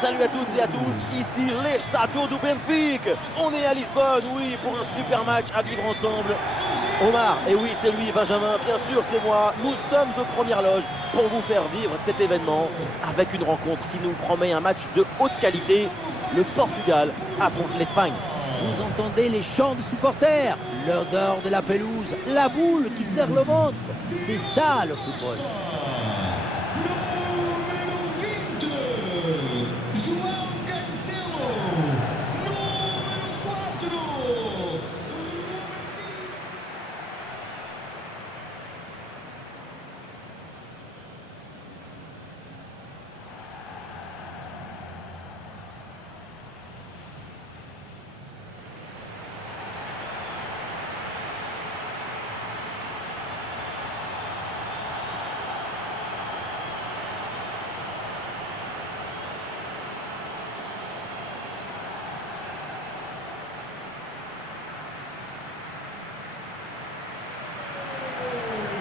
Salut à toutes et à tous, ici l'Estádio do Benfica. On est à Lisbonne, oui, pour un super match à vivre ensemble. Omar, et oui c'est lui, Benjamin, bien sûr c'est moi. Nous sommes aux premières loges pour vous faire vivre cet événement avec une rencontre qui nous promet un match de haute qualité. Le Portugal affronte l'Espagne. Vous entendez les chants de supporters, l'odeur de la pelouse, la boule qui serre le ventre. C'est ça le football.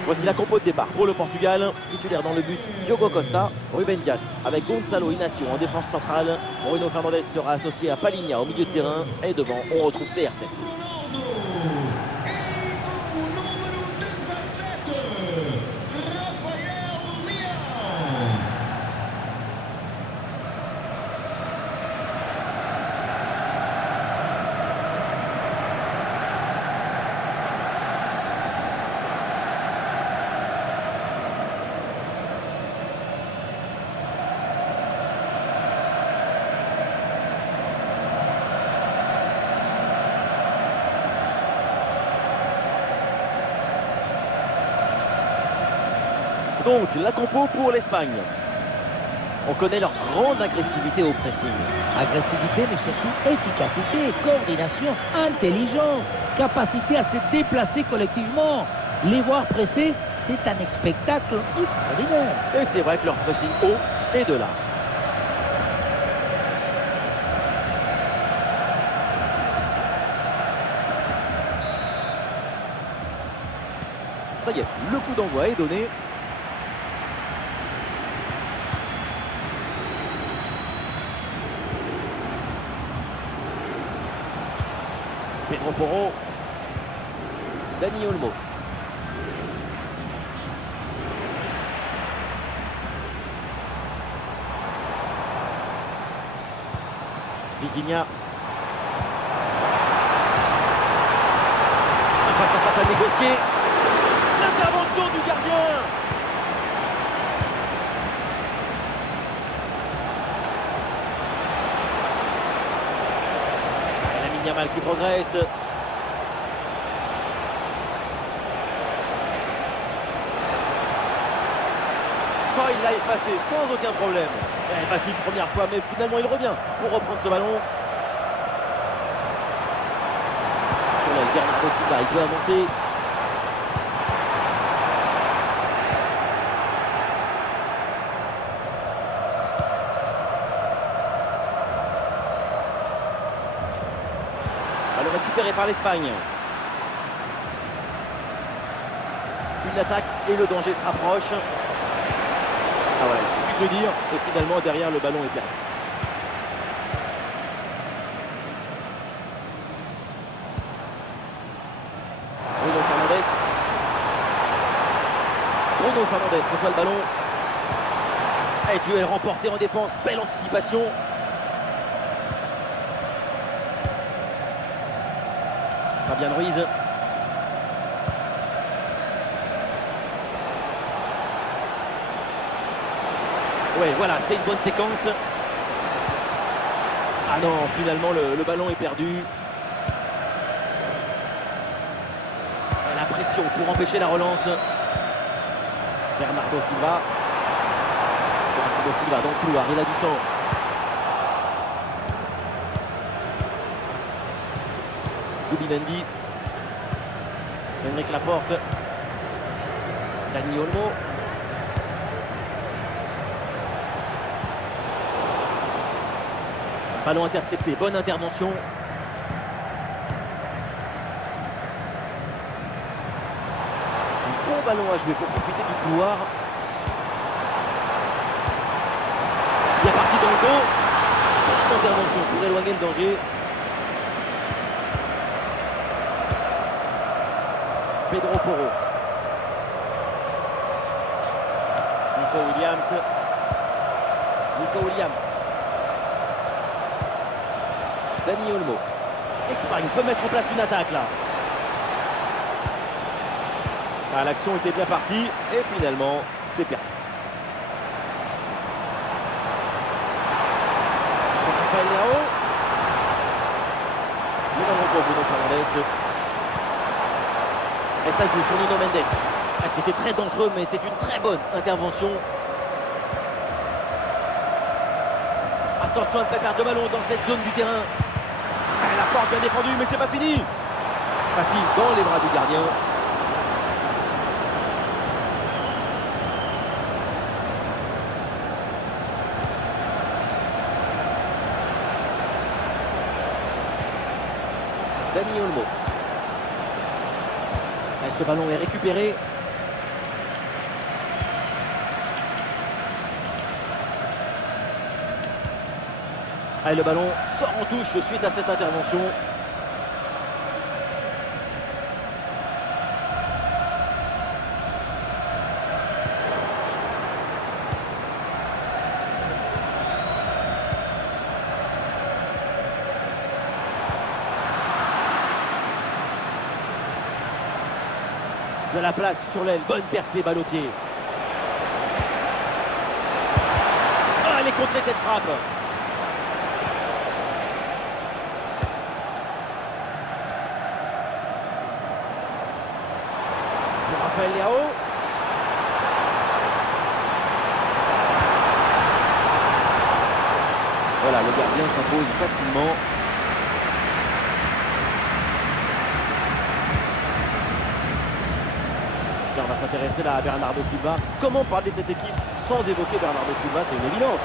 Voici la compo de départ pour le Portugal. Titulaire dans le but, Diogo Costa, Ruben Dias avec Gonçalo Inácio en défense centrale. Bruno Fernandes sera associé à Palhinha au milieu de terrain. Et devant, on retrouve CR7. Donc la compo pour l'Espagne. On connaît leur grande agressivité au pressing. Agressivité, mais surtout efficacité, coordination, intelligence, capacité à se déplacer collectivement. Les voir presser, c'est un spectacle extraordinaire. Et c'est vrai que leur pressing haut, c'est de là. Ça y est, le coup d'envoi est donné. Pedro Porro, Dani Olmo. Vitinha. Un face à face à négocier. L'intervention du gardien. Lamine Yamal qui progresse. Oh, il l'a effacé sans aucun problème. Il est battu une première fois, mais finalement il revient pour reprendre ce ballon. Sur l'aile, Bernardo Silva, il peut avancer. Ballon récupéré par l'Espagne. Une attaque et le danger se rapproche. Ah ouais, il suffit de le dire, et finalement derrière le ballon est perdu. Bruno Fernandes. Bruno Fernandes reçoit le ballon. Et duel remporté en défense, belle anticipation. Fabian Ruiz. Ouais, voilà, c'est une bonne séquence. Ah non, finalement, le ballon est perdu. La pression pour empêcher la relance. Bernardo Silva. Bernardo Silva dans le couloir, il a du champ. Zubimendi. Henrik Laporte. Dani Olmo. Ballon intercepté, bonne intervention. Un bon ballon à jouer pour profiter du couloir. Bien parti dans le dos. bonne intervention pour éloigner le danger. Pedro Porro. Nico Williams. Dani Olmo. Espagne peut mettre en place une attaque là. Ah, l'action était bien partie et finalement c'est perdu. Rafael Leao. Le ballon pour Bruno Fernandes. Et ça joue sur Nuno Mendes. Ah, c'était très dangereux, mais c'est une très bonne intervention. Attention à ne pas perdre de ballon dans cette zone du terrain. Ah, la porte bien défendue, mais c'est pas fini. Facile dans les bras du gardien. Dani Olmo. Et ce ballon est récupéré. Et le ballon sort en touche suite à cette intervention. De la place sur l'aile, bonne percée, balle au pied. Ah, elle est contrée cette frappe. Pour Rafael Leao. Voilà, le gardien s'impose facilement. On va s'intéresser là à Bernardo Silva. Comment parler de cette équipe sans évoquer Bernardo Silva? C'est une évidence.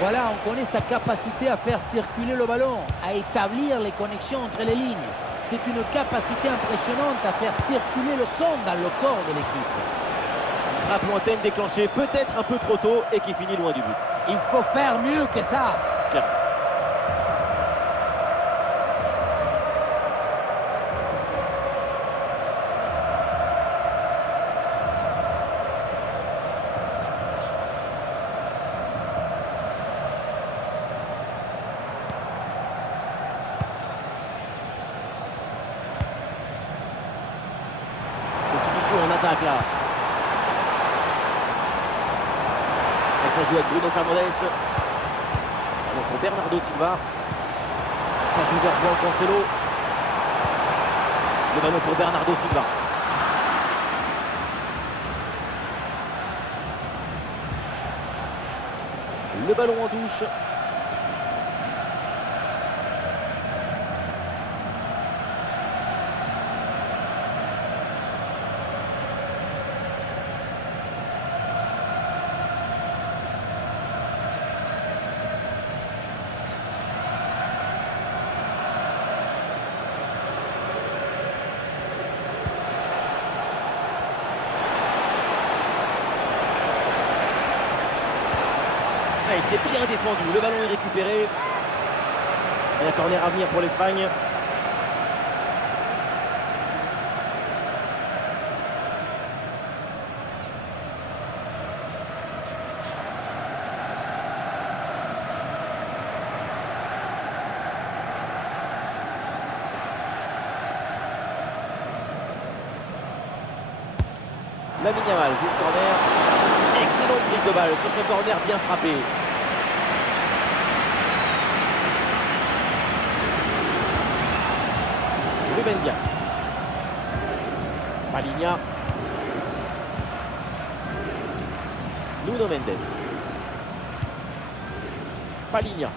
Voilà, on connaît sa capacité à faire circuler le ballon, à établir les connexions entre les lignes. C'est une capacité impressionnante à faire circuler le son dans le corps de l'équipe. Frappe lointaine déclenchée peut-être un peu trop tôt et qui finit loin du but. Il faut faire mieux que ça. Clairement. En attaque là. Et ça joue avec Bruno Fernandes. Alors pour Bernardo Silva. Ça joue vers João Cancelo. Le ballon pour Bernardo Silva. Le ballon en touche. Et c'est bien défendu, le ballon est récupéré. Et un corner à venir pour l'Espagne. Lamine Yamal joue le corner. Excellente prise de balle sur ce corner bien frappé. Ruben Dias. Palinha. Nuno Mendes. Palinha.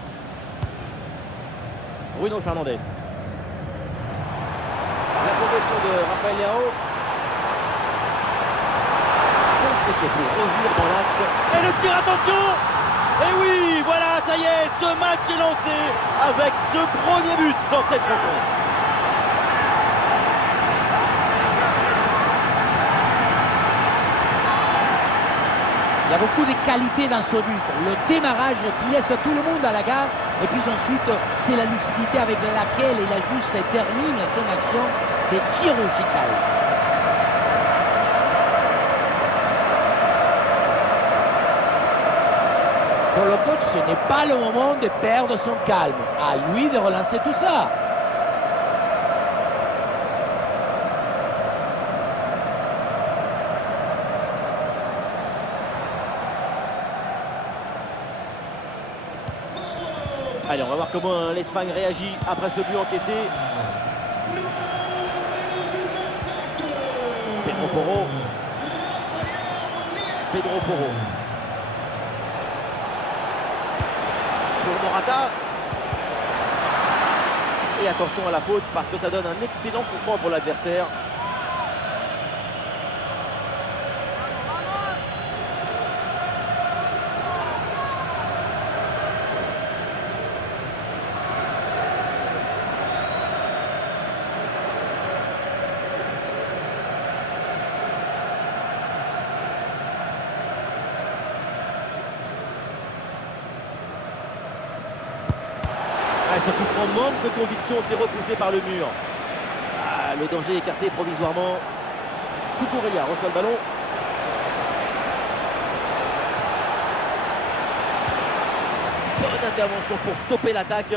Bruno Fernandes. La progression de Rafael Leao. Pour revenir dans l'axe. Et le tir, attention! Et oui, voilà, ça y est, ce match est lancé avec ce premier but dans cette rencontre. Il y a beaucoup de qualité dans ce but. Le démarrage qui laisse tout le monde à la gare. Et puis ensuite, c'est la lucidité avec laquelle il ajuste et termine son action. C'est chirurgical. Pour le coach, ce n'est pas le moment de perdre son calme. À lui de relancer tout ça. Allez, on va voir comment l'Espagne réagit après ce but encaissé. Pedro Porro. Pedro Porro. Pour Morata. Et attention à la faute parce que ça donne un excellent coup franc pour l'adversaire. Ce coup franc manque de conviction, c'est repoussé par le mur. Le danger écarté provisoirement. Cucurella reçoit le ballon. Bonne intervention pour stopper l'attaque.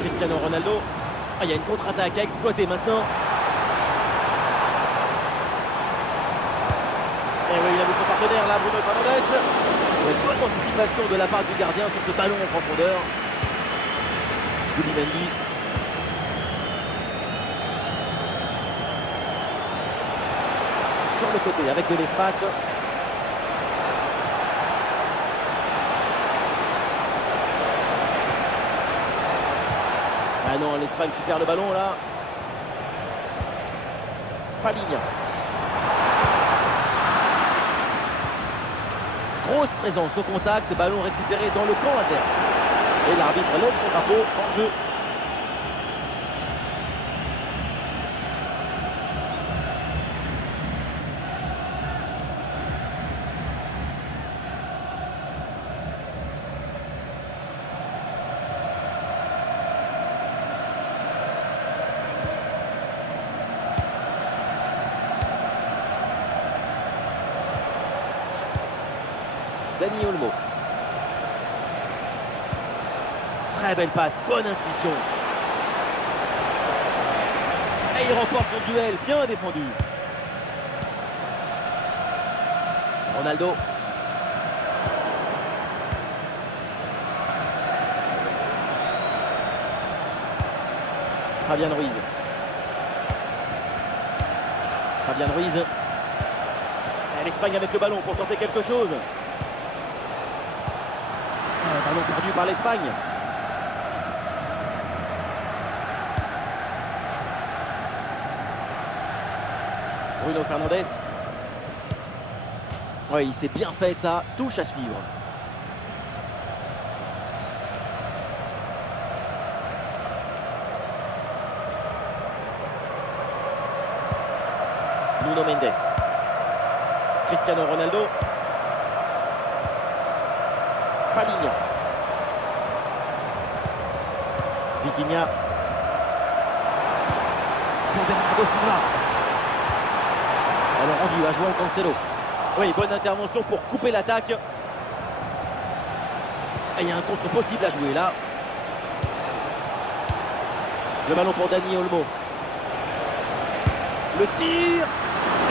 Cristiano Ronaldo. Il y a une contre-attaque à exploiter maintenant. Et oui, il a vu son partenaire là, Bruno Fernandes. Une bonne anticipation de la part du gardien sur ce ballon en profondeur. Zubimendi. Sur le côté avec de l'espace. Ah non, l'Espagne qui perd le ballon là. Paligna. Grosse présence au contact, ballon récupéré dans le camp adverse. Et l'arbitre lève son drapeau en jeu. Dani Olmo. Très belle passe, bonne intuition. Et il remporte son duel, bien défendu. Ronaldo. Fabian Ruiz. Fabian Ruiz. L'Espagne avec le ballon pour tenter quelque chose. Ballon perdu par l'Espagne. Bruno Fernandes. Oui, il s'est bien fait ça. Touche à suivre. Nuno Mendes. Cristiano Ronaldo. Paligna. Vitinha. Pour Bernardo Silva. Alors rendu à João Cancelo. Oui, bonne intervention pour couper l'attaque. Il y a un contre possible à jouer là. Le ballon pour Dani Olmo. Le tir.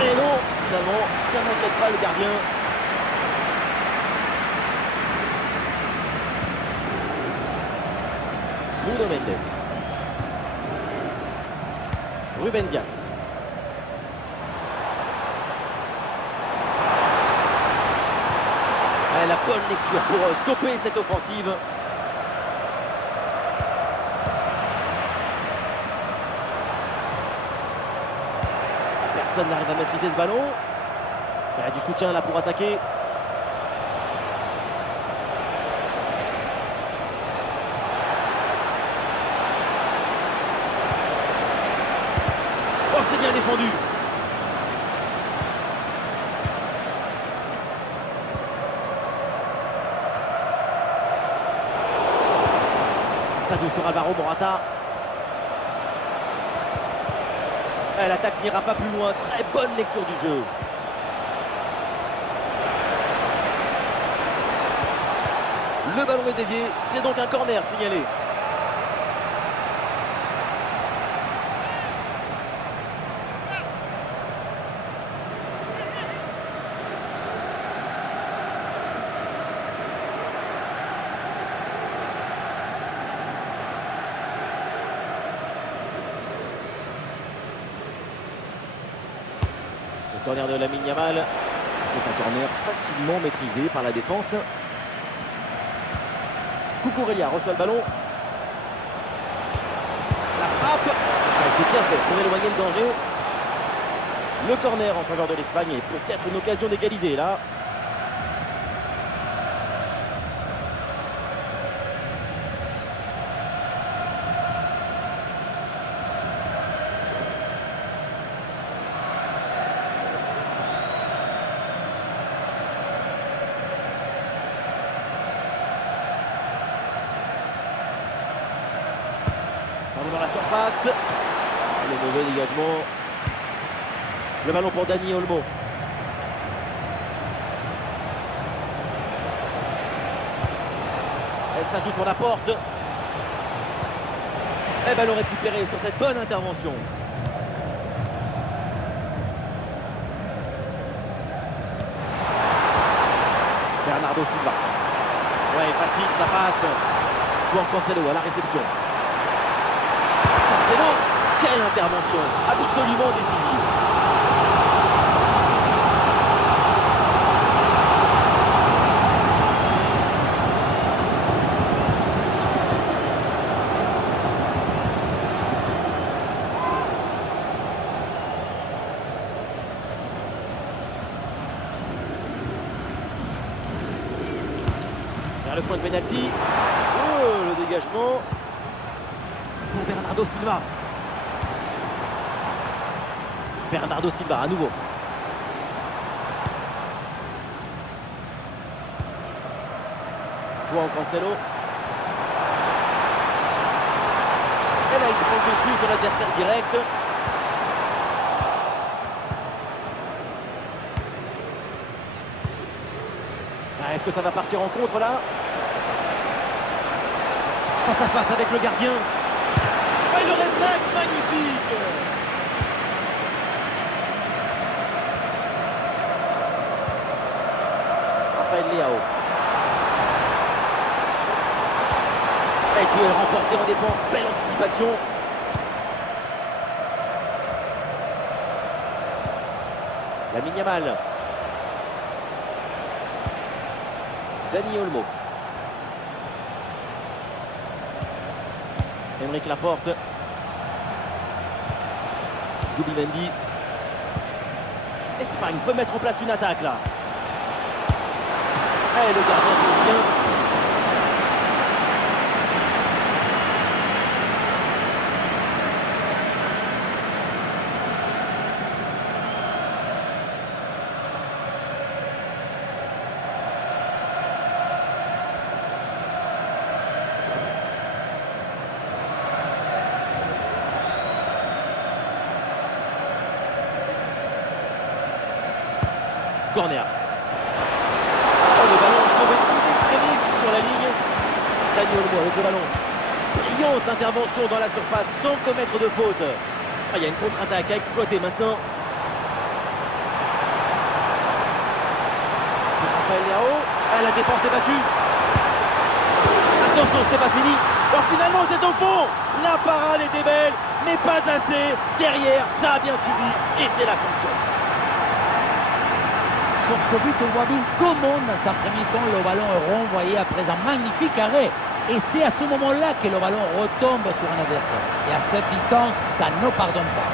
Et non, finalement, ça n'inquiète pas le gardien. Nuno Mendes. Ruben Dias. La bonne lecture pour stopper cette offensive. Personne n'arrive à maîtriser ce ballon. Il y a du soutien là pour attaquer. Oh, c'est bien défendu. Ça joue sur Alvaro Morata. L'attaque n'ira pas plus loin. Très bonne lecture du jeu. Le ballon est dévié. C'est donc un corner signalé. Le corner de Lamine Yamal. C'est un corner facilement maîtrisé par la défense. Cucurella reçoit le ballon. La frappe. C'est bien fait pour éloigner le danger. Le corner en faveur de l'Espagne est peut-être une occasion d'égaliser là. Ballon dans la surface. Le mauvais dégagement. Le ballon pour Dani Olmo. Et ça joue sur la porte. Et ballon récupéré sur cette bonne intervention. Bernardo Silva. Ouais, facile, ça passe. João Cancelo à la réception. Cancelo, quelle intervention, absolument décisive. Vers le point de pénalty. Oh, le dégagement pour Bernardo Silva. Bernardo Silva à nouveau. João Cancelo. Et là il prend dessus sur l'adversaire direct. Est-ce que ça va partir en contre là? Face à face avec le gardien. Et le réflexe magnifique. Rafael Leao. Et duel remporté en défense, belle anticipation. Lamine Yamal. Dani Olmo. Aymeric Laporte. Zubimendi. Espagne peut mettre en place une attaque là. Et le gardien joue bien. Corner. Oh, le ballon sauvé in extremis sur la ligne. Dani Olmo avec le ballon. Brillante intervention dans la surface sans commettre de faute. Ah, il y a une contre-attaque à exploiter maintenant. Rafael Leao. Ah, la défense est battue. Attention, ce n'est pas fini. Alors finalement, c'est au fond. La parade était belle, mais pas assez. Derrière, ça a bien suivi et c'est la sanction. Sur ce but, on voit bien comment, dans un premier temps, le ballon est renvoyé après un magnifique arrêt. Et c'est à ce moment-là que le ballon retombe sur un adversaire. Et à cette distance, ça ne pardonne pas.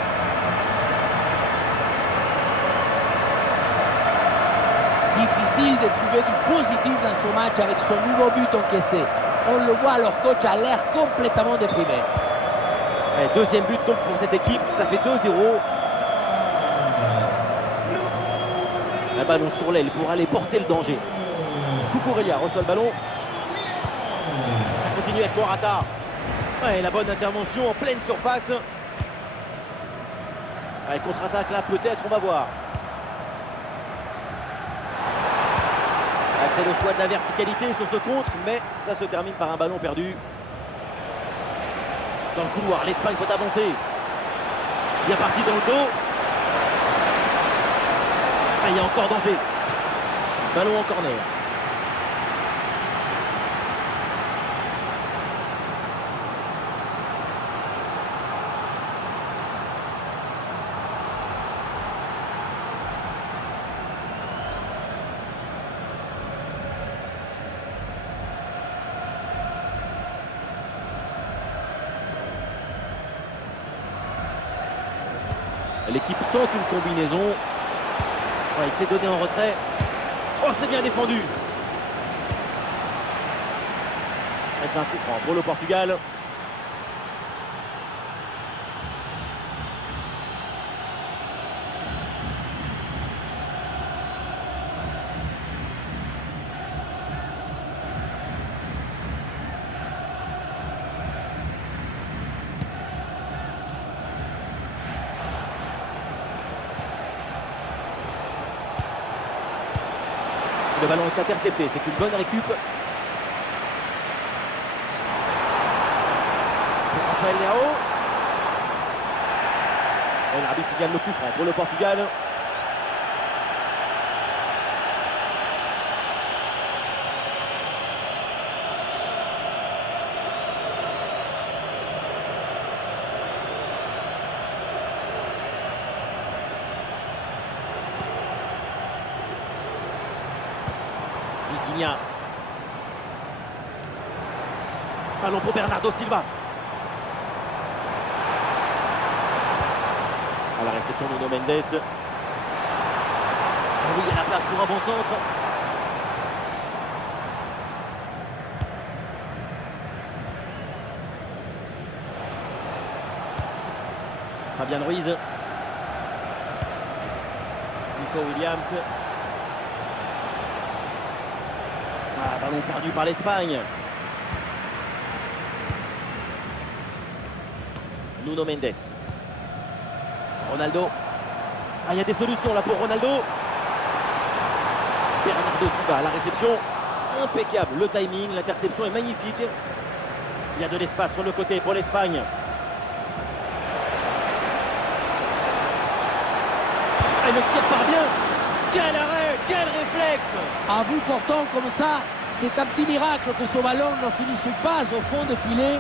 Difficile de trouver du positif dans ce match avec ce nouveau but encaissé. On le voit, leur coach a l'air complètement déprimé. Et deuxième but donc pour cette équipe, ça fait 2-0. Un ballon sur l'aile pour aller porter le danger. Cucurella reçoit le ballon. Ça continue avec Morata. Ouais, la bonne intervention en pleine surface. Allez, contre-attaque là, peut-être, on va voir. Ah, c'est le choix de la verticalité sur ce contre, mais ça se termine par un ballon perdu. Dans le couloir, l'Espagne peut avancer. Bien parti dans le dos. Ah, il y a encore danger. Ballon en corner. L'équipe tente une combinaison. Ouais, il s'est donné en retrait. Oh, c'est bien défendu. Et c'est un coup franc pour le Portugal. Le ballon est intercepté, c'est une bonne récup. Rafael Leao. Et l'arbitre signale le coup franc pour le Portugal. Vitinha. Ballon pour Bernardo Silva. À la réception de Nuno Mendes. Ah oui, il y a la place pour un bon centre. Fabian Ruiz. Nico Williams. Ah, ballon perdu par l'Espagne. Nuno Mendes. Ronaldo. Ah, il y a des solutions là pour Ronaldo. Bernardo Silva à la réception. Impeccable le timing, l'interception est magnifique. Il y a de l'espace sur le côté pour l'Espagne. Ah, il le tire par bien. Quel arrêt, quel réflexe. À bout portant comme ça, c'est un petit miracle que ce ballon ne finisse pas au fond de filet.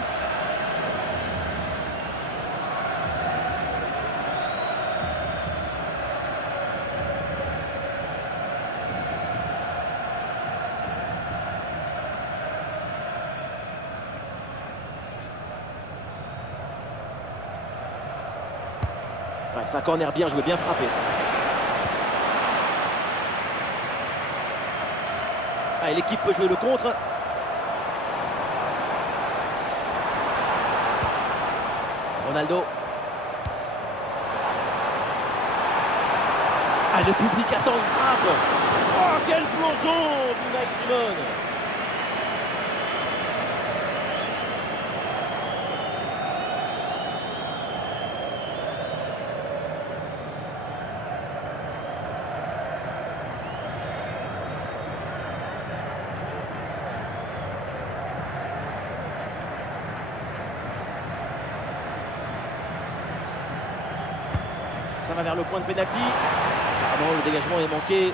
Ouais, c'est un corner bien joué, bien frappé. Ah, l'équipe peut jouer le contre. Ronaldo. Ah, le public attend une frappe. Oh, quel plongeon d'Unai Simon. Ça va vers le point de pénalty. Ah non, le dégagement est manqué.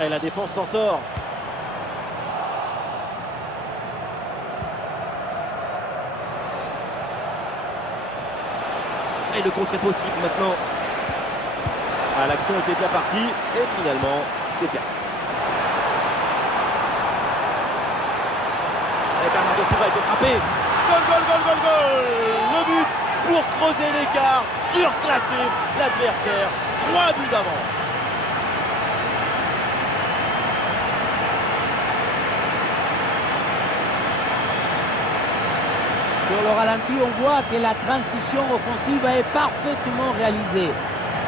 Et la défense s'en sort. Et le contre est possible maintenant. Ah, l'action était bien partie. Et finalement, c'est perdu. Et Bernardo Silva peut frapper. Goal, goal, goal, goal, goal. Le but pour creuser l'écart, surclasser l'adversaire. 3 buts d'avance. Sur le ralenti, on voit que la transition offensive est parfaitement réalisée.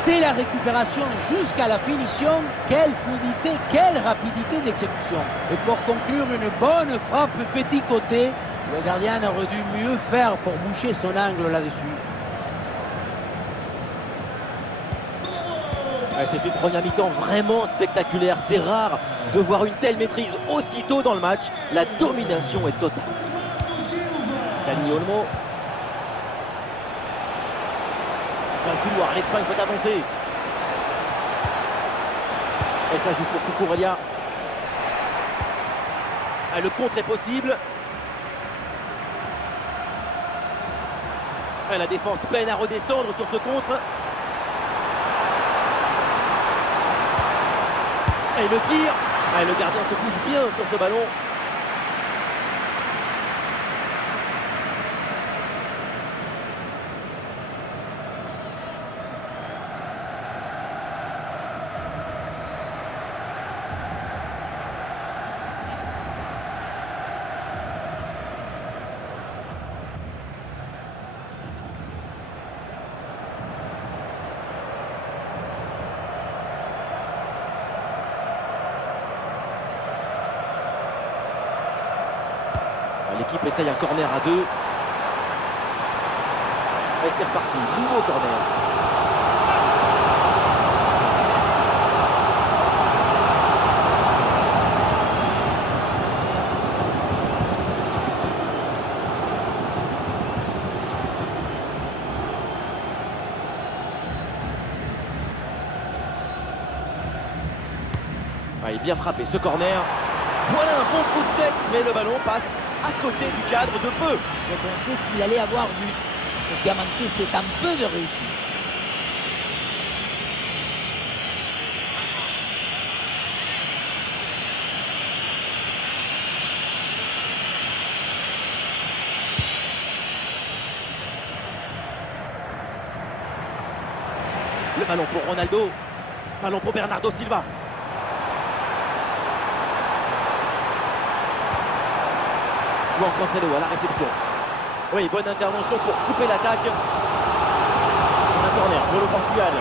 Dès la récupération jusqu'à la finition, quelle fluidité, quelle rapidité d'exécution. Et pour conclure, une bonne frappe petit côté Le gardien aurait dû mieux faire pour boucher son angle là-dessus. Ouais, c'est une première mi-temps vraiment spectaculaire. C'est rare de voir une telle maîtrise aussitôt dans le match. La domination est totale. Dani Olmo. Dans le couloir, l'Espagne peut avancer. Et ça joue pour Cucurella. Ah, le contre est possible. Ah, la défense peine à redescendre sur ce contre. Et le tir. Ah, le gardien se bouge bien sur ce ballon. L'équipe essaye un corner à 2. Et c'est reparti, nouveau corner. Ah, il est bien frappé ce corner. Voilà un bon coup de tête, mais le ballon passe à côté du cadre de peu. Je pensais qu'il allait avoir but. Ce qui a manqué, c'est un peu de réussite. Le ballon pour Ronaldo. Ballon pour Bernardo Silva. João Cancelo à la réception. Oui, bonne intervention pour couper l'attaque. C'est un corner pour le Portugal.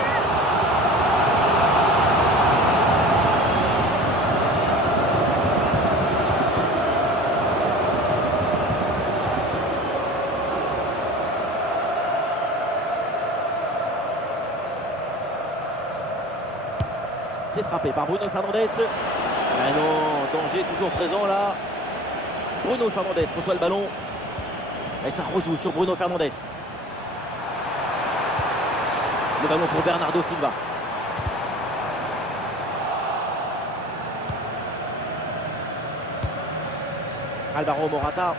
C'est frappé par Bruno Fernandes. Ah non, danger toujours présent là. Bruno Fernandes reçoit le ballon. Et ça rejoue sur Bruno Fernandes. Le ballon pour Bernardo Silva. Alvaro Morata.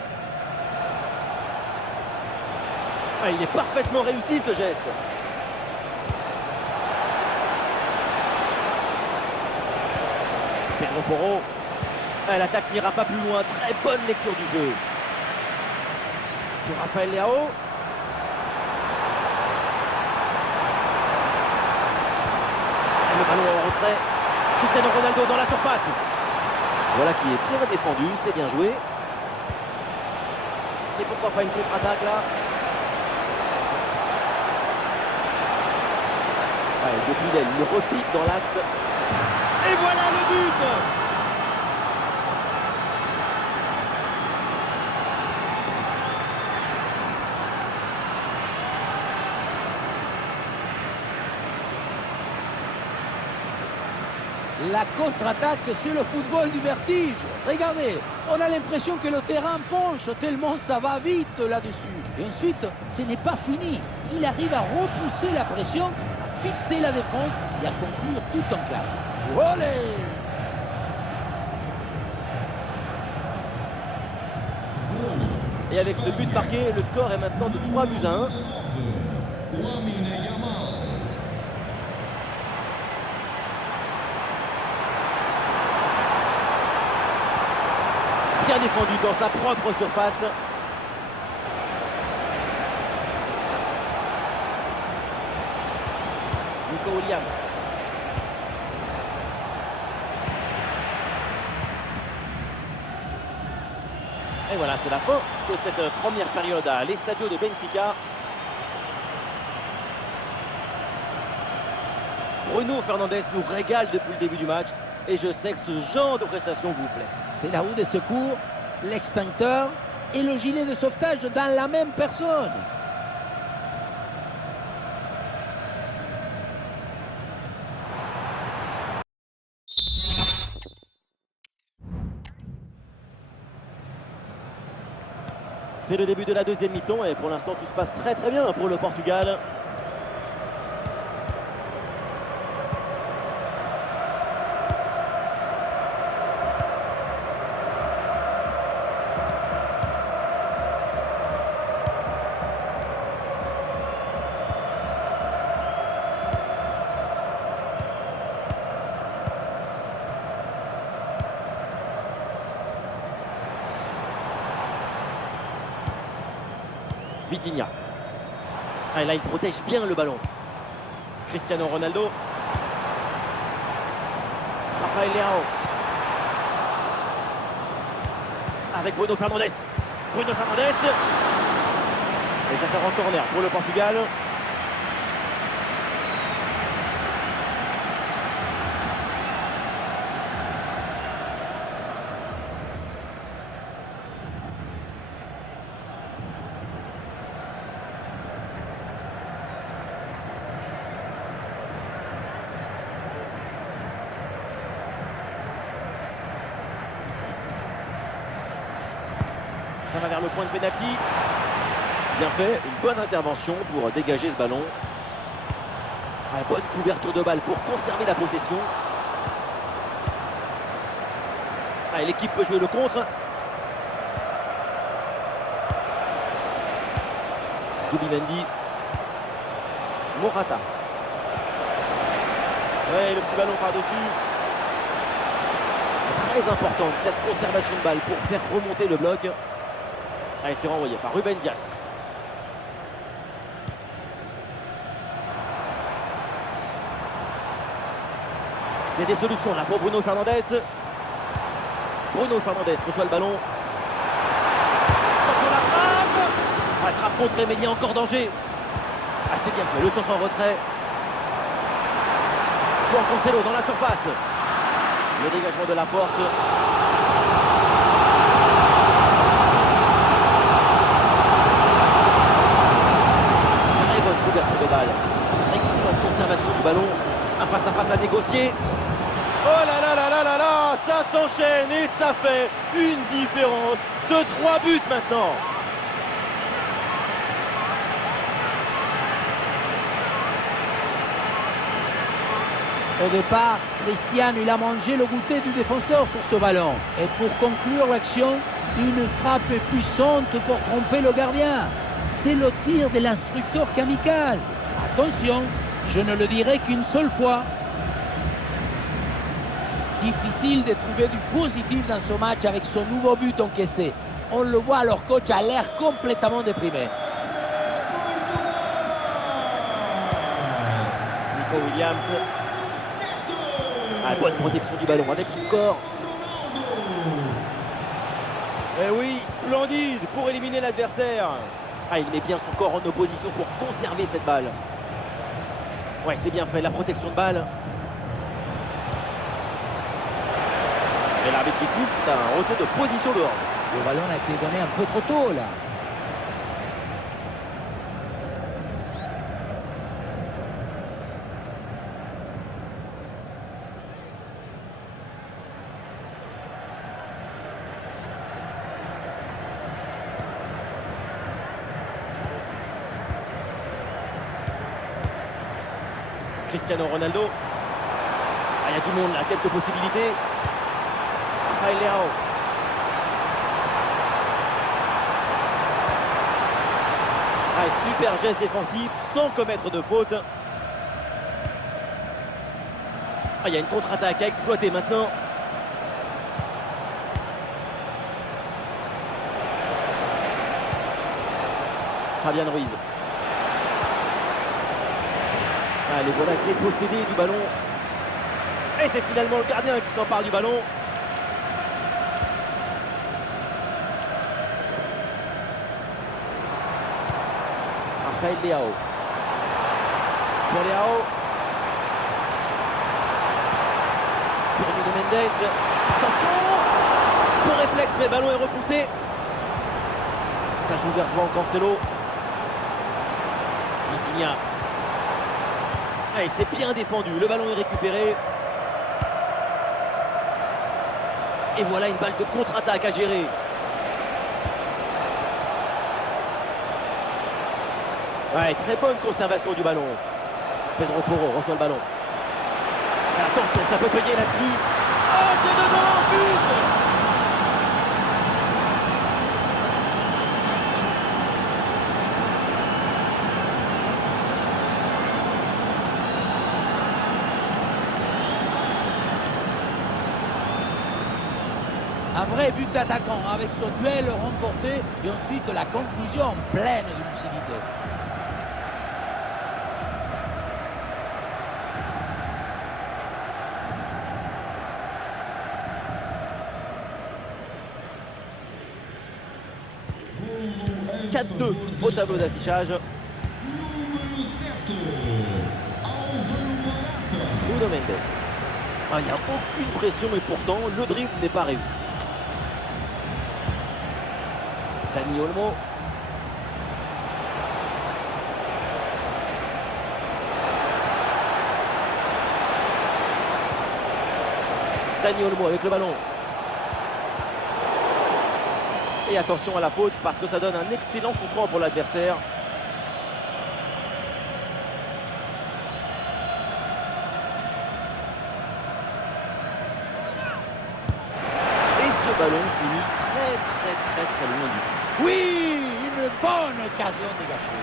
Ah, il est parfaitement réussi ce geste. Pedro Porro. Ah, l'attaque n'ira pas plus loin. Très bonne lecture du jeu. Pour Rafael Leao. Le ballon en retrait. Cristiano Ronaldo dans la surface. Voilà qui est bien défendu, c'est bien joué. Et pourquoi pas une contre-attaque là. Ouais, depuis l'aile, il repique dans l'axe. Et voilà le but. La contre-attaque sur le football du vertige. Regardez, on a l'impression que le terrain penche tellement ça va vite là-dessus. Et ensuite, ce n'est pas fini. Il arrive à repousser la pression, à fixer la défense et à conclure tout en classe. Olé! Et avec ce but marqué, le score est maintenant de 3-1. Bien défendu dans sa propre surface. Nico Williams. Et voilà, c'est la fin de cette première période à l'Estadio de Benfica. Bruno Fernandes nous régale depuis le début du match. Et je sais que ce genre de prestation vous plaît. C'est la roue des secours, l'extincteur et le gilet de sauvetage dans la même personne. C'est le début de la deuxième mi-temps et pour l'instant tout se passe très très bien pour le Portugal. Vitinha. Ah, là, il protège bien le ballon. Cristiano Ronaldo. Rafael Leao. Avec Bruno Fernandes. Bruno Fernandes. Et ça sort en corner pour le Portugal. Ça va vers le point de pénalty. Bien fait, une bonne intervention pour dégager ce ballon. Ah, bonne couverture de balle pour conserver la possession. Ah, l'équipe peut jouer le contre. Zubimendi. Morata. Ouais, le petit ballon par-dessus. Très importante cette conservation de balle pour faire remonter le bloc. Allez, c'est renvoyé par Ruben Dias. Il y a des solutions là pour Bruno Fernandes. Bruno Fernandes reçoit le ballon. Attention la frappe. Ah, frappe contrée, mais il y a encore danger. Ah, c'est bien fait, le centre en retrait. João Cancelo dans la surface. Le dégagement de la porte. De balle. Excellente conservation du ballon. Un face à face à négocier. Oh là là là là là là, ça s'enchaîne et ça fait une différence de 3 buts maintenant. Au départ, Cristiano il a mangé le goûter du défenseur sur ce ballon. Et pour conclure l'action, une frappe puissante pour tromper le gardien. C'est le tir de l'instructeur kamikaze. Attention, je ne le dirai qu'une seule fois. Difficile de trouver du positif dans ce match avec son nouveau but encaissé. On le voit, leur coach a l'air complètement déprimé. Nico Williams. Ah, bonne protection du ballon avec son corps. Et oui, splendide pour éliminer l'adversaire. Ah, il met bien son corps en opposition pour conserver cette balle. Ouais, c'est bien fait, la protection de balle. Et l'arbitre qui siffle, c'est un retour de position dehors. Le ballon a été donné un peu trop tôt là. Cristiano Ronaldo. Ah, il y a du monde là, quelques possibilités. Rafael Leao. Ah, super geste défensif sans commettre de faute. Ah, il y a une contre-attaque à exploiter maintenant. Fabian Ruiz. Ah, les voilà dépossédés du ballon. Et c'est finalement le gardien qui s'empare du ballon. Rafael Leao. Pour Leao. Pour Nuno Mendes. Attention. Bon réflexe, mais le ballon est repoussé. Ça joue vers João Cancelo. Vitinha. Allez, c'est bien défendu. Le ballon est récupéré. Et voilà une balle de contre-attaque à gérer. Ouais, très bonne conservation du ballon. Pedro Porro reçoit le ballon. Et attention, ça peut payer là-dessus. Oh, c'est dedans, but! Un vrai but d'attaquant avec ce duel remporté et ensuite la conclusion pleine de lucidité. Golo 4-2 au tableau d'affichage. Número 7, Álvaro Morata. Nuno Mendes. Ah, il n'y a aucune pression et pourtant le dribble n'est pas réussi. Dani Olmo. Dani Olmo avec le ballon. Et attention à la faute parce que ça donne un excellent coup franc pour l'adversaire. Et ce ballon finit très loin du but. Oui, une bonne occasion dégagée.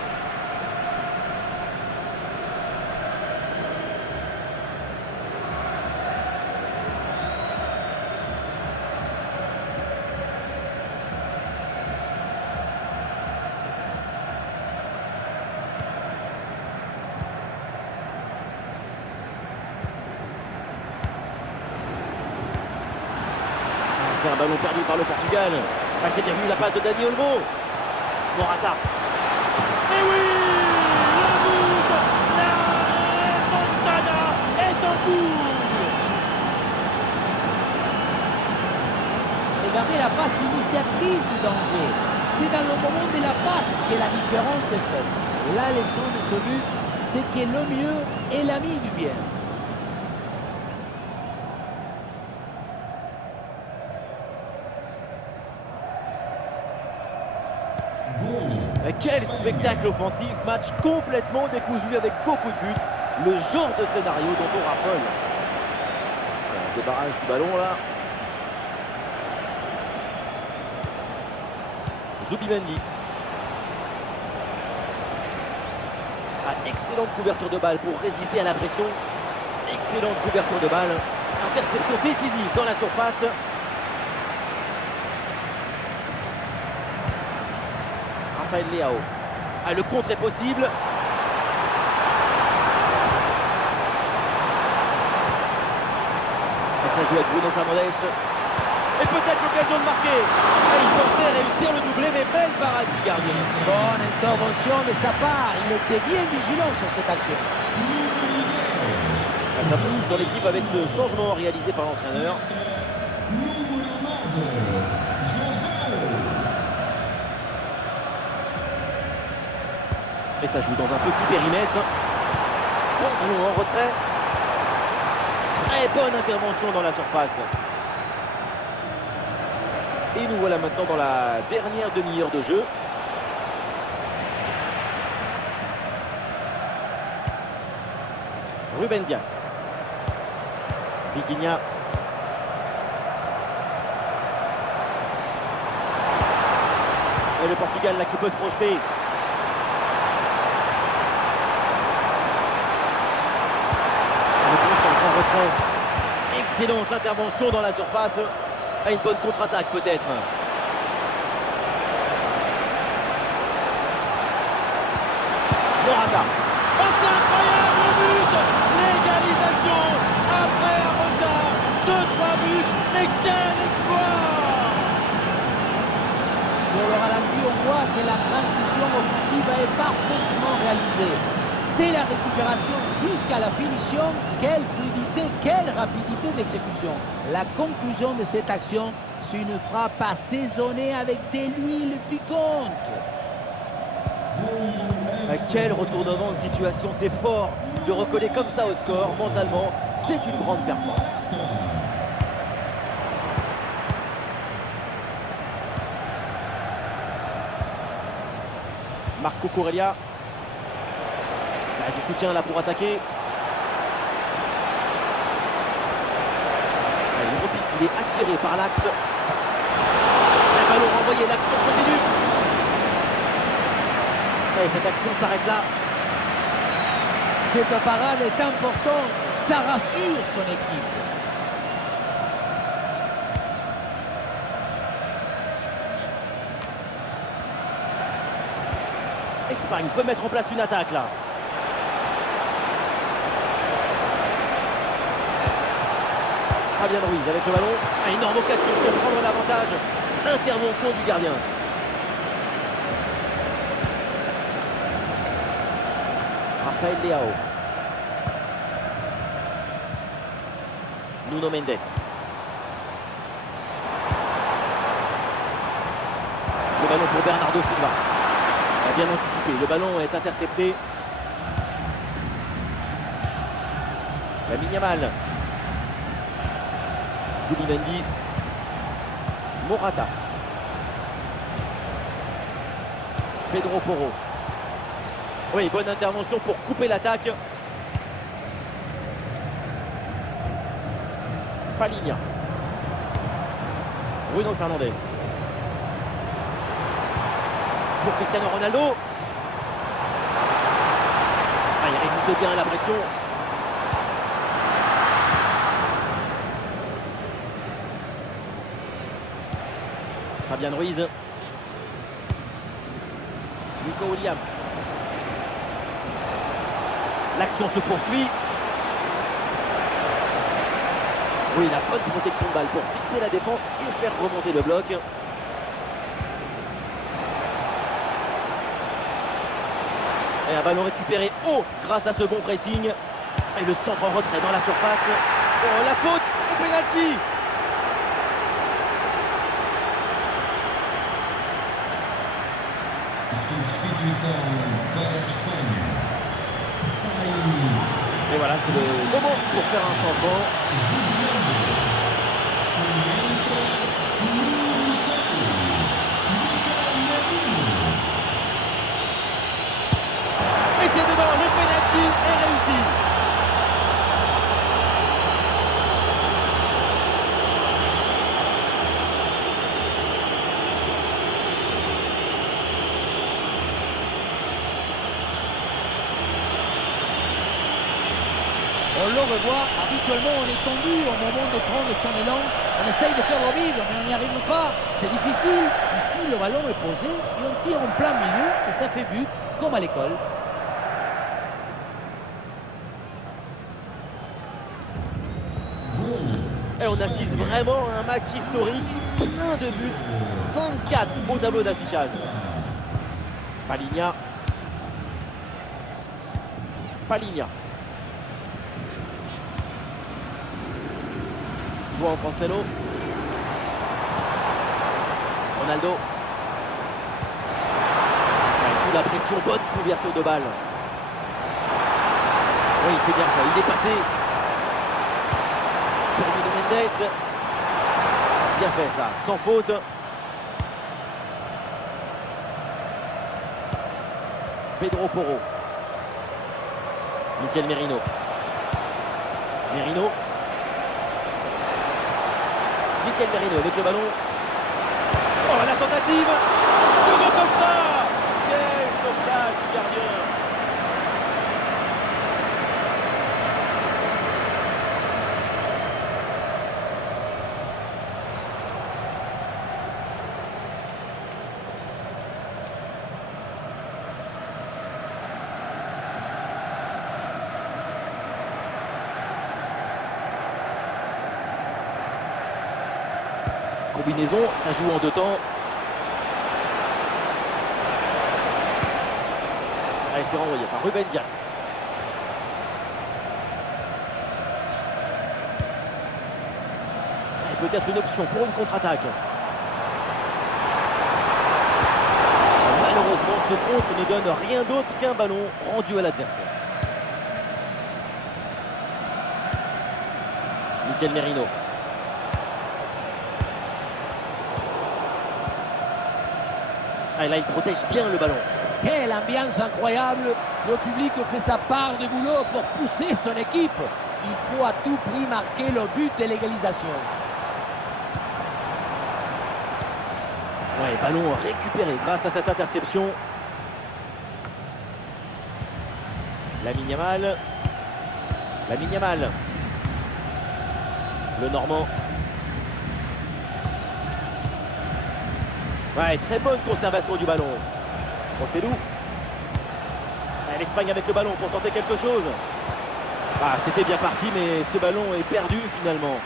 C'est un ballon perdu par le Portugal. Ah, c'est bien vu la passe de Dani Olmo. Morata. Et oui, le but. La remontada est en cours. Regardez la passe initiatrice du danger. C'est dans le moment de la passe que la différence est faite. La leçon de ce but, c'est que le mieux est l'ami du bien. Quel spectacle offensif, match complètement décousu avec beaucoup de buts. Le genre de scénario dont on raffole. Débarrage du ballon là. Zubimendi. Excellente couverture de balle pour résister à la pression. Excellente couverture de balle. Interception décisive dans la surface. Rafael Leao. Ah, le contre est possible. Et ça joue avec Bruno Fernandes. Et peut-être l'occasion de marquer. Et il pensait réussir le doublé, mais belle parade du gardien. Bonne intervention de sa part. Il était bien vigilant sur cette action. Ah, ça bouge dans l'équipe avec ce changement réalisé par l'entraîneur. Número 9, João. Et ça joue dans un petit périmètre. Bon ballon en retrait. Très bonne intervention dans la surface. Et nous voilà maintenant dans la dernière demi-heure de jeu. Ruben Dias. Vitinha. Et le Portugal là qui peut se projeter. Excellente l'intervention dans la surface. Une bonne contre-attaque peut-être. Morata. Oh, c'est incroyable le but. L'égalisation après un retard de 3 buts. Mais quel exploit! Sur le ralenti, on voit que la transition offensive est parfaitement réalisée. Dès la récupération jusqu'à la finition, quelle fluidité, quelle rapidité d'exécution. La conclusion de cette action, c'est une frappe assaisonnée avec de l'huile piquante. Quel retournement de situation, c'est fort de recoller comme ça au score. Mentalement, c'est une grande performance. Marco Corellia. Il y a du soutien là pour attaquer. Il repique, il est attiré par l'axe. Le ballon renvoyé, l'action continue. Et cette action s'arrête là. Cette parade est importante, ça rassure son équipe. Espagne peut mettre en place une attaque là. Fabian Ruiz avec le ballon. Une énorme occasion pour prendre l'avantage. Intervention du gardien. Rafael Leao. Nuno Mendes. Le ballon pour Bernardo Silva. Il a bien anticipé. Le ballon est intercepté. Lamine Yamal. Zubimendi. Morata. Pedro Porro. Oui, bonne intervention pour couper l'attaque. Palinha. Bruno Fernandes. Pour Cristiano Ronaldo. Il résiste bien à la pression. Fabian Ruiz. Nico Williams. L'action se poursuit. Oui, la bonne protection de balle pour fixer la défense et faire remonter le bloc. Et un ballon récupéré haut grâce à ce bon pressing. Et le centre en retrait dans la surface. Oh, la faute et pénalty. Substituição para a Espanha. Sai Et voilà, c'est le moment pour faire un changement. Zubimendi. E entra Nuno Santos. Miguel Merino. Et c'est dedans, le penalty est réussi. On le revoit, habituellement on est tendu au moment de prendre son élan. On essaye de faire le vide, mais on n'y arrive pas. C'est difficile. Ici, le ballon est posé et on tire en plein milieu et ça fait but, comme à l'école. Et on assiste vraiment à un match historique. Plein de buts, 5-4 au tableau d'affichage. Palinha. Palinha. João Cancelo. Ronaldo. Sous la pression, bonne couverture de balle. Oui, c'est bien fait, il est passé. Pour Nuno Mendes. Bien fait ça, sans faute. Pedro Porro. Mikel Merino. Merino. Mikel Merino avec le ballon. Oh, la tentative. Diogo Costa. Quel sauvetage du gardien. Combinaison, ça joue en deux temps. Allez, c'est renvoyé par Ruben Dias. peut-être une option pour une contre-attaque. Malheureusement, ce contre ne donne rien d'autre qu'un ballon rendu à l'adversaire. Mikel Merino. Ah, et là, il protège bien le ballon. Quelle ambiance incroyable! Le public fait sa part de boulot pour pousser son équipe. Il faut à tout prix marquer le but de l'égalisation. Ouais, ballon récupéré grâce à cette interception. Lamine Yamal. Lamine Yamal. Le Normand. Ouais, très bonne conservation du ballon. Rossellou. L'Espagne avec le ballon pour tenter quelque chose. Ah, c'était bien parti, mais ce ballon est perdu finalement.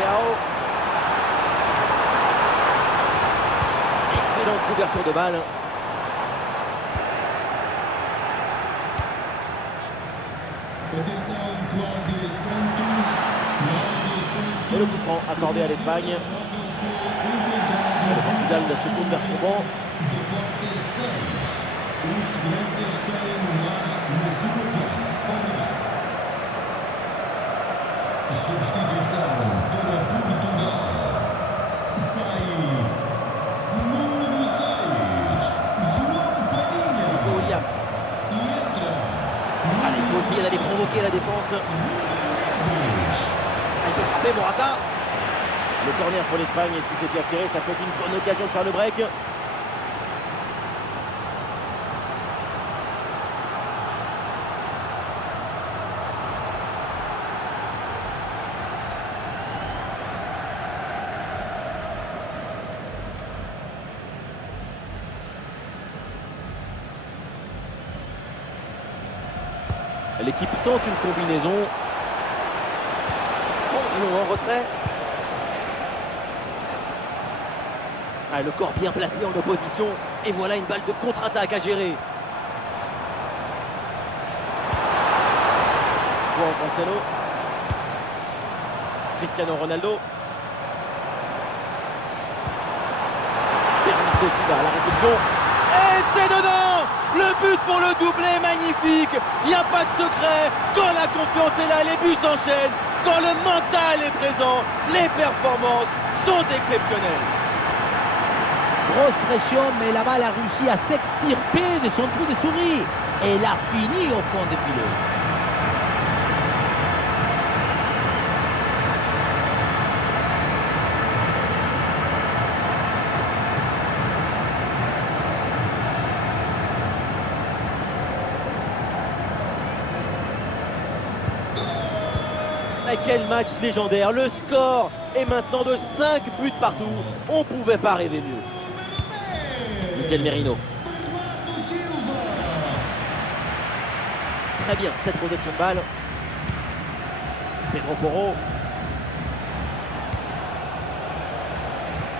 Leao. Excellente couverture de balle. Et le coup franc accordé à l'Espagne. Le Portugal se tourne vers son banc. Substituição para Portugal. Sai número 6, João Palhinha. Williams. E entra Allez, il faut essayer d'aller provoquer la défense. Neves. Il peut frapper Morata. Le corner pour l'Espagne, et si c'est bien tiré, ça peut être une bonne occasion de faire le break. L'équipe tente une combinaison. Bon, en retrait. Ah, le corps bien placé en opposition. Et voilà une balle de contre-attaque à gérer. João Cancelo. Cristiano Ronaldo. Bernardo Silva à la réception. Et c'est dedans! Le but pour le doublé, magnifique. Il n'y a pas de secret. Quand la confiance est là, les buts s'enchaînent. Quand le mental est présent, les performances sont exceptionnelles. Grosse pression, mais la balle a réussi à s'extirper de son trou de souris. Et elle a fini au fond des filets. Quel match légendaire. Le score est maintenant de 5 buts partout. On ne pouvait pas rêver mieux. Mikel Merino. Très bien cette protection de balle. Pedro Porro.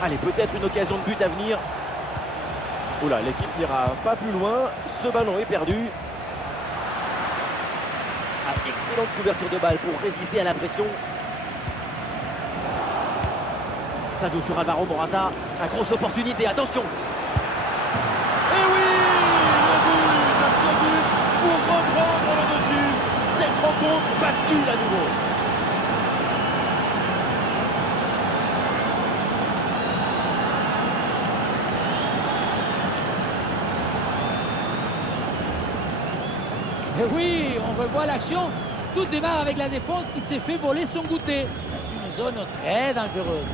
Allez, peut-être une occasion de but à venir. Oula, l'équipe n'ira pas plus loin. Ce ballon est perdu. Excellente couverture de balle pour résister à la pression. Ça joue sur Alvaro Morata. Une grosse opportunité, attention. Et oui, le but de ce but pour reprendre le dessus. Cette rencontre bascule à nouveau. Et oui, on revoit l'action. Tout démarre avec la défense qui s'est fait voler son goûter. C'est une zone très dangereuse.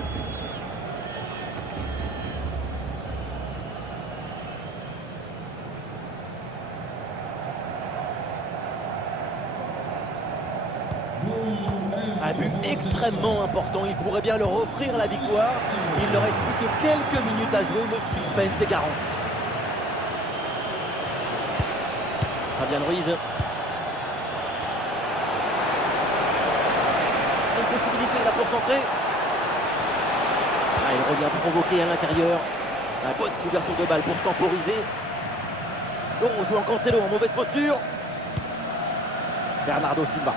Un but extrêmement important. Il pourrait bien leur offrir la victoire. Il ne reste plus que quelques minutes à jouer. Le suspense est garanti. Fabian Ruiz. Une possibilité là pour centrer. Ah, il revient provoquer à l'intérieur. La bonne couverture de balle pour temporiser. Oh, on joue en Cancelo en mauvaise posture. Bernardo Silva.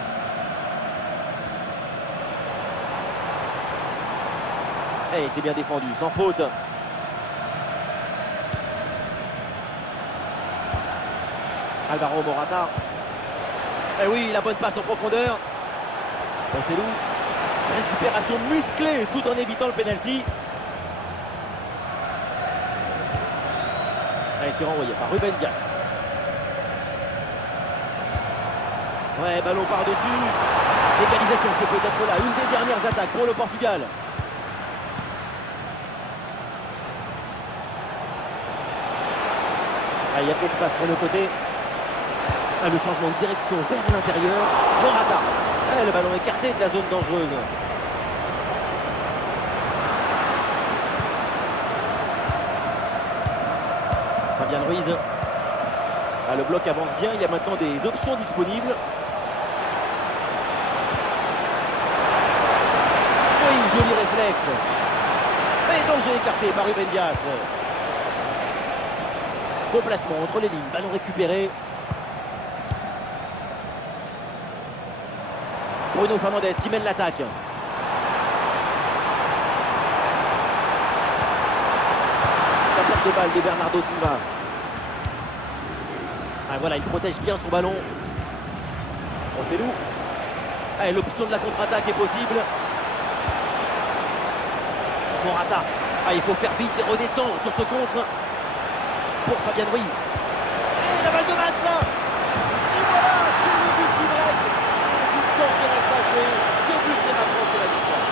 Et c'est bien défendu, sans faute. Alvaro Morata. Et oui, la bonne passe en profondeur. Cancelo. Récupération musclée tout en évitant le penalty. Et c'est renvoyé par Ruben Dias. Ouais, ballon par-dessus. L'égalisation, c'est peut-être là. Une des dernières attaques pour le Portugal. Ah, il y a de l'espace sur le côté. Ah, le changement de direction vers l'intérieur. Morata. Ah, le ballon écarté de la zone dangereuse. Fabian Ruiz. Ah, le bloc avance bien. Il y a maintenant des options disponibles. Oui, joli réflexe. Et danger écarté par Ruben Dias. Bon placement entre les lignes. Ballon récupéré. Bruno Fernandes qui mène l'attaque. La perte de balle de Bernardo Silva. Ah, voilà, il protège bien son ballon. Cancelo. Ah, l'option de la contre-attaque est possible. Morata. Ah, il faut faire vite et redescendre sur ce contre. Pour Fabian Ruiz. Et la balle de match là. Et voilà, c'est le but qui break. Et du temps qui reste à jouer. Ce but qui rapproche de la victoire.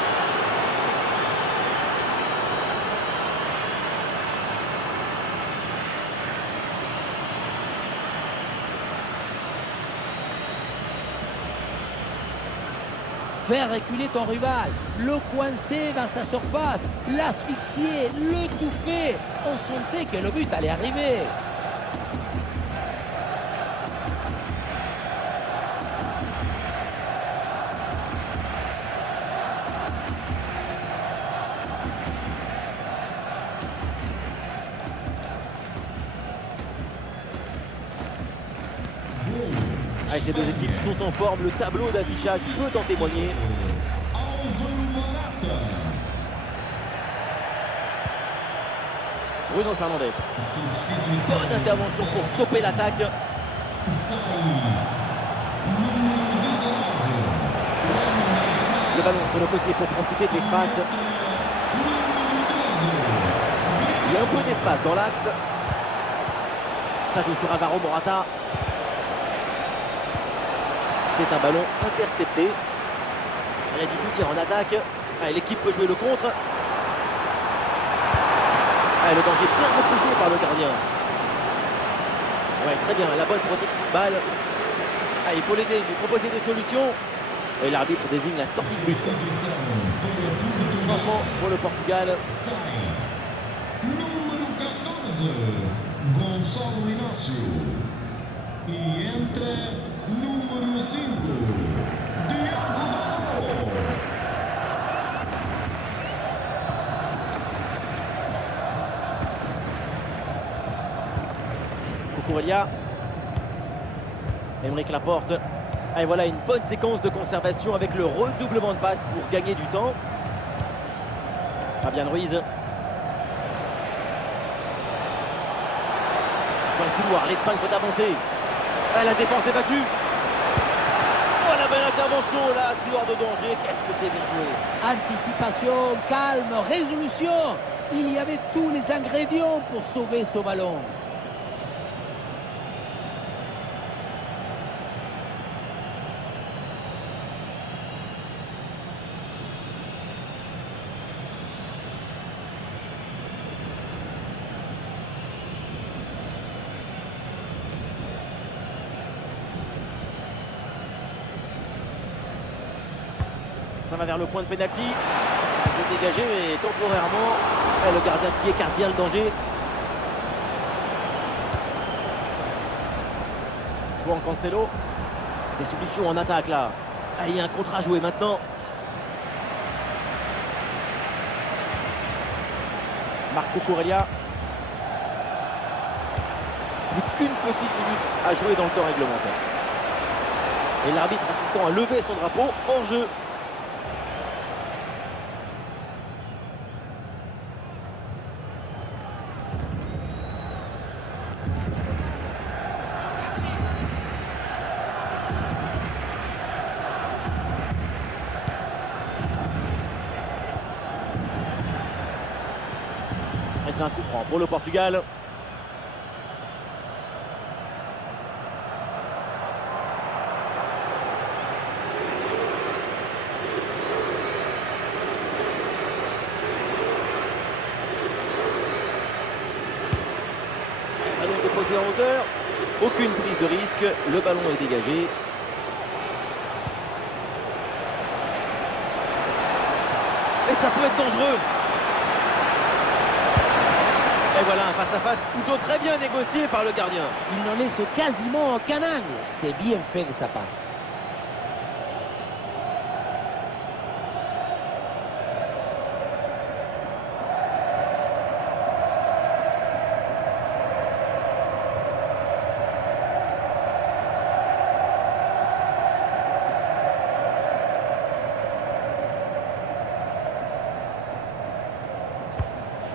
Faire reculer ton rival, le coincer dans sa surface, l'asphyxier, l'étouffer. On sentait que le but allait arriver. Ah, ces deux équipes sont en forme, le tableau d'affichage peut en témoigner. Alvaro Morata. Bruno Fernandes. Substituição. Bonne intervention pour stopper l'attaque. Sai. Número 19. Le ballon sur le côté pour profiter de l'espace. Il y a un peu d'espace dans l'axe. Ça joue sur Alvaro Morata. C'est un ballon intercepté. Elle a du soutien en attaque. Ah, l'équipe peut jouer le contre. Ah, le danger bien repoussé par le gardien. Ouais, très bien, la bonne protection de balle. Ah, il faut l'aider, lui proposer des solutions. Et l'arbitre désigne la sortie de but. Substituição para Portugal. Changement pour le Portugal. Sai. Número 14. Gonçalo Inácio. E entra número 5. Diogo Dalot. Cucurella. Aymeric Laporte. Et voilà une bonne séquence de conservation avec le redoublement de passes pour gagner du temps. Fabian Ruiz. Dans le couloir, l'Espagne peut avancer. Ah, la défense est battue. Oh, la belle intervention là, c'est hors de danger. Qu'est-ce que c'est bien joué. Anticipation, calme, résolution. Il y avait tous les ingrédients pour sauver ce ballon. Ça va vers le point de pénalty. C'est dégagé, mais temporairement. Et le gardien qui écarte bien le danger. Jouant Cancelo. Des solutions en attaque là. Ah, il y a un contre à jouer maintenant. Marco Cucurella. Plus qu'une petite minute à jouer dans le temps réglementaire. Et l'arbitre assistant a levé son drapeau hors jeu. C'est un coup franc pour le Portugal. Ballon déposé en hauteur. Aucune prise de risque. Le ballon est dégagé. Et ça peut être dangereux. Et voilà un face-à-face plutôt très bien négocié par le gardien. Il n'en laisse quasiment aucun angle. C'est bien fait de sa part.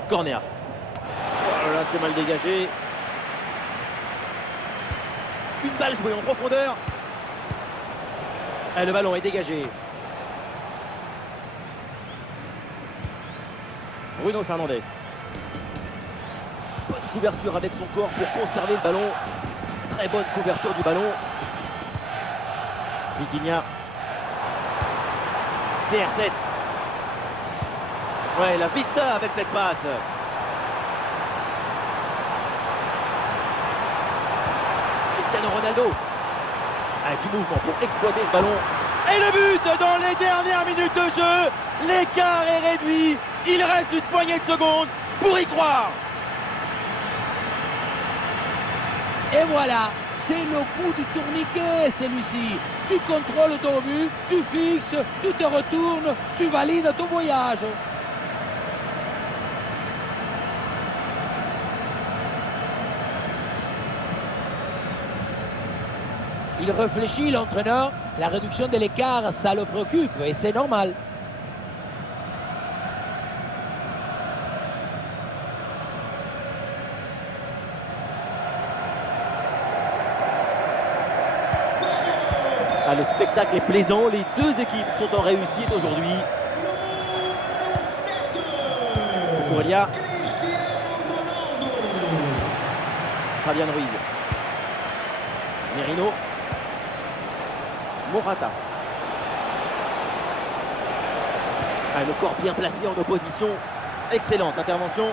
Corner. Oh là, c'est mal dégagé. Une balle jouée en profondeur. Et le ballon est dégagé. Bruno Fernandes. Bonne couverture avec son corps pour conserver le ballon. Très bonne couverture du ballon. Vitinha. CR7. Ouais, la vista avec cette passe. Cristiano Ronaldo. Ah, du mouvement pour exploiter ce ballon. Et le but dans les dernières minutes de jeu. L'écart est réduit. Il reste une poignée de secondes pour y croire. Et voilà, c'est le coup du tourniquet, celui-ci. Tu contrôles ton but, tu fixes, tu te retournes, tu valides ton voyage. Il réfléchit, l'entraîneur. La réduction de l'écart, ça le préoccupe et c'est normal. Ah, le spectacle est plaisant. Les deux équipes sont en réussite aujourd'hui. Cucurella. Fabian Ruiz. Merino. Morata. Ah, le corps bien placé en opposition. Excellente intervention.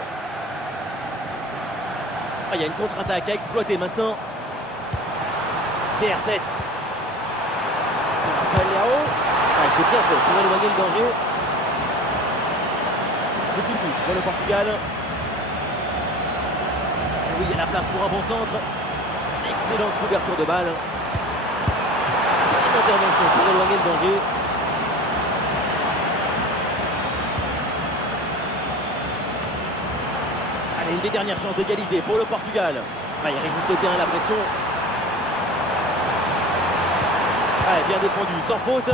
Ah, il y a une contre-attaque à exploiter maintenant. CR7. Rafael Leao. Ah, c'est bien fait pour éloigner le danger. C'est une touche pour le Portugal. Et oui, il y a la place pour un bon centre. Excellente couverture de balle. Une intervention pour éloigner le danger. Allez, une des dernières chances d'égaliser pour le Portugal. Ah, il résiste bien à la pression. Ah, bien défendu, sans faute.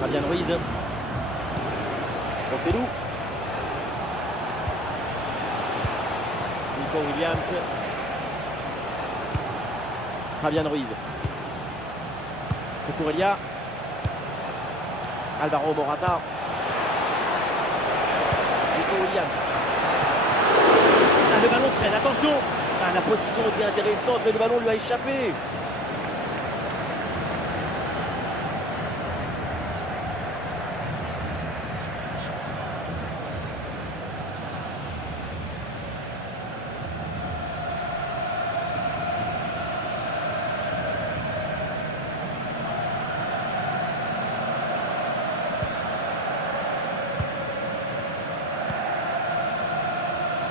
Fabian Ruiz. Rossellou. Nico Williams. Fabian Ruiz. Cucurella. Alvaro Morata. Nico Williams. Ah, le ballon traîne, attention. Ah, la position était intéressante, mais le ballon lui a échappé.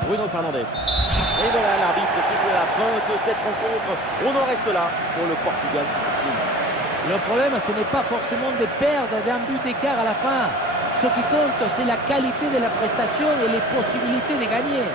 Bruno Fernandes. Et voilà, l'arbitre siffle la fin de cette rencontre. On en reste là pour le Portugal qui s'incline. Le problème, ce n'est pas forcément de perdre d'un but d'écart à la fin. Ce qui compte, c'est la qualité de la prestation et les possibilités de gagner.